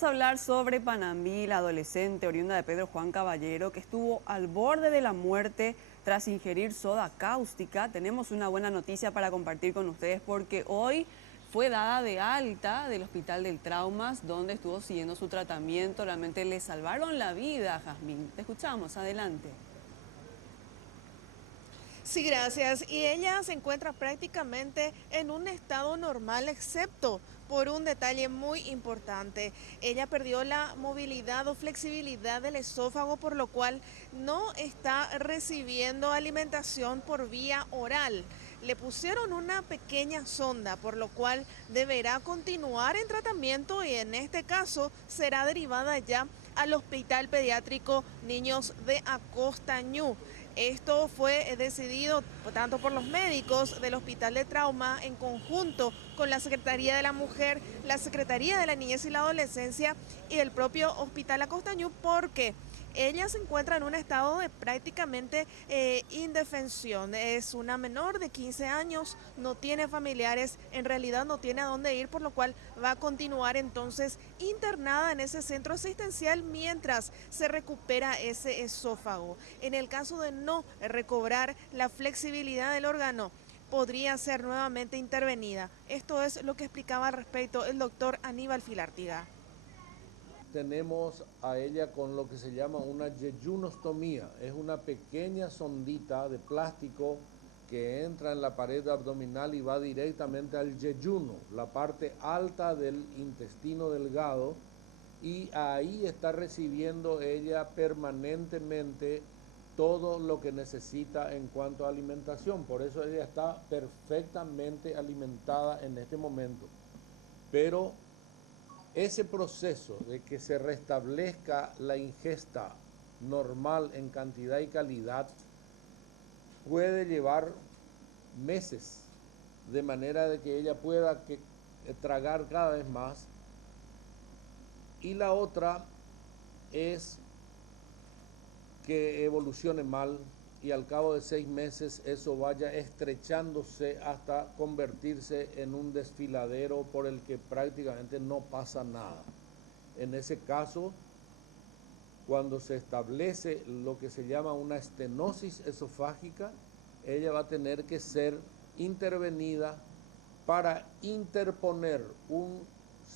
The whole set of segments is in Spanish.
Vamos a hablar sobre Panambi, la adolescente oriunda de Pedro Juan Caballero, que estuvo al borde de la muerte tras ingerir soda cáustica. Tenemos una buena noticia para compartir con ustedes porque hoy fue dada de alta del Hospital del Traumas, donde estuvo siguiendo su tratamiento. Realmente le salvaron la vida, Jazmín. Te escuchamos, adelante. Sí, gracias. Y ella se encuentra prácticamente en un estado normal, excepto por un detalle muy importante. Ella perdió la movilidad o flexibilidad del esófago, por lo cual no está recibiendo alimentación por vía oral. Le pusieron una pequeña sonda, por lo cual deberá continuar en tratamiento y en este caso será derivada ya al Hospital Pediátrico Niños de Acostañú. Esto fue decidido tanto por los médicos del Hospital de Trauma en conjunto con la Secretaría de la Mujer, la Secretaría de la Niñez y la Adolescencia y el propio Hospital Acostañú, porque ella se encuentra en un estado de prácticamente indefensión. Es una menor de 15 años, no tiene familiares, en realidad no tiene a dónde ir, por lo cual va a continuar entonces internada en ese centro asistencial mientras se recupera ese esófago. En el caso de no recobrar la flexibilidad del órgano, podría ser nuevamente intervenida. Esto es lo que explicaba al respecto el doctor Aníbal Filártiga. Tenemos a ella con lo que se llama una yejunostomía. Es una pequeña sondita de plástico que entra en la pared abdominal y va directamente al yeyuno, la parte alta del intestino delgado, y ahí está recibiendo ella permanentemente todo lo que necesita en cuanto a alimentación. Por eso ella está perfectamente alimentada en este momento. Pero ese proceso de que se restablezca la ingesta normal en cantidad y calidad puede llevar meses, de manera de que ella pueda tragar cada vez más. Y la otra es que evolucione mal y al cabo de 6 meses eso vaya estrechándose hasta convertirse en un desfiladero por el que prácticamente no pasa nada. En ese caso, cuando se establece lo que se llama una estenosis esofágica, ella va a tener que ser intervenida para interponer un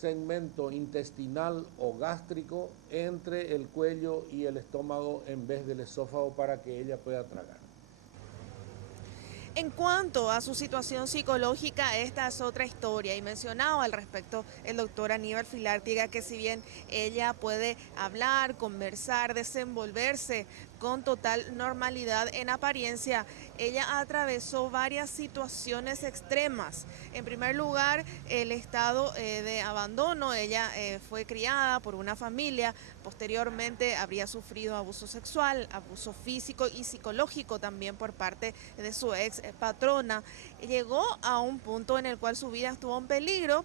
segmento intestinal o gástrico entre el cuello y el estómago en vez del esófago para que ella pueda tragar. En cuanto a su situación psicológica, esta es otra historia y mencionaba al respecto el doctor Aníbal Filártiga que si bien ella puede hablar, conversar, desenvolverse con total normalidad en apariencia, ella atravesó varias situaciones extremas. En primer lugar, el estado de abandono. Ella fue criada por una familia, posteriormente habría sufrido abuso sexual, abuso físico y psicológico también por parte de su ex patrona. Llegó a un punto en el cual su vida estuvo en peligro,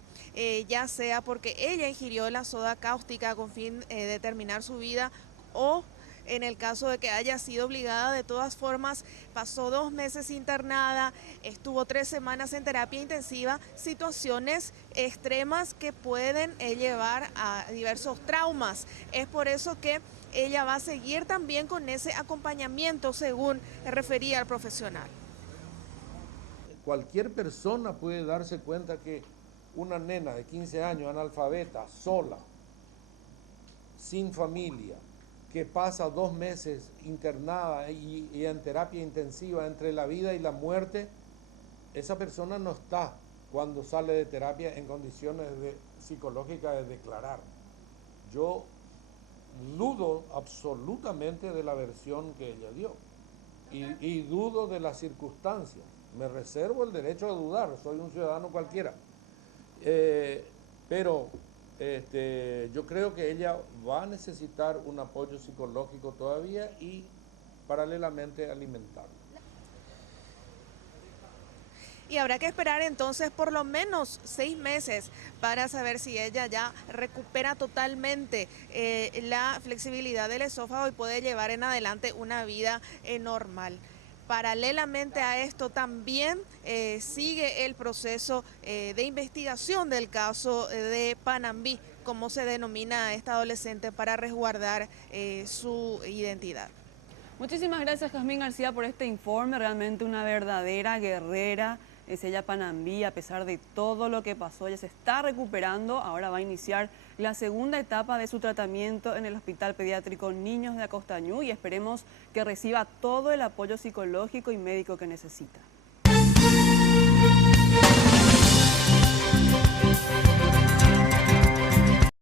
ya sea porque ella ingirió la soda cáustica con fin de terminar su vida o en el caso de que haya sido obligada. De todas formas, pasó 2 meses internada, estuvo 3 semanas en terapia intensiva, situaciones extremas que pueden llevar a diversos traumas. Es por eso que ella va a seguir también con ese acompañamiento, según refería el profesional. Cualquier persona puede darse cuenta que una nena de 15 años, analfabeta, sola, sin familia, que pasa 2 meses internada y en terapia intensiva entre la vida y la muerte, esa persona no está cuando sale de terapia en condiciones psicológicas de declarar. Yo dudo absolutamente de la versión que ella dio y dudo de las circunstancias. Me reservo el derecho a dudar, soy un ciudadano cualquiera. Pero yo creo que ella va a necesitar un apoyo psicológico todavía y paralelamente alimentarla. Y habrá que esperar entonces por lo menos 6 meses para saber si ella ya recupera totalmente la flexibilidad del esófago y puede llevar en adelante una vida normal. Paralelamente a esto también sigue el proceso de investigación del caso de Panambi. como se denomina a esta adolescente, para resguardar su identidad. Muchísimas gracias, Jazmín García, por este informe. Realmente una verdadera guerrera es ella, Panambí. A pesar de todo lo que pasó, ella se está recuperando. Ahora va a iniciar la segunda etapa de su tratamiento en el Hospital Pediátrico Niños de Acostañú y esperemos que reciba todo el apoyo psicológico y médico que necesita.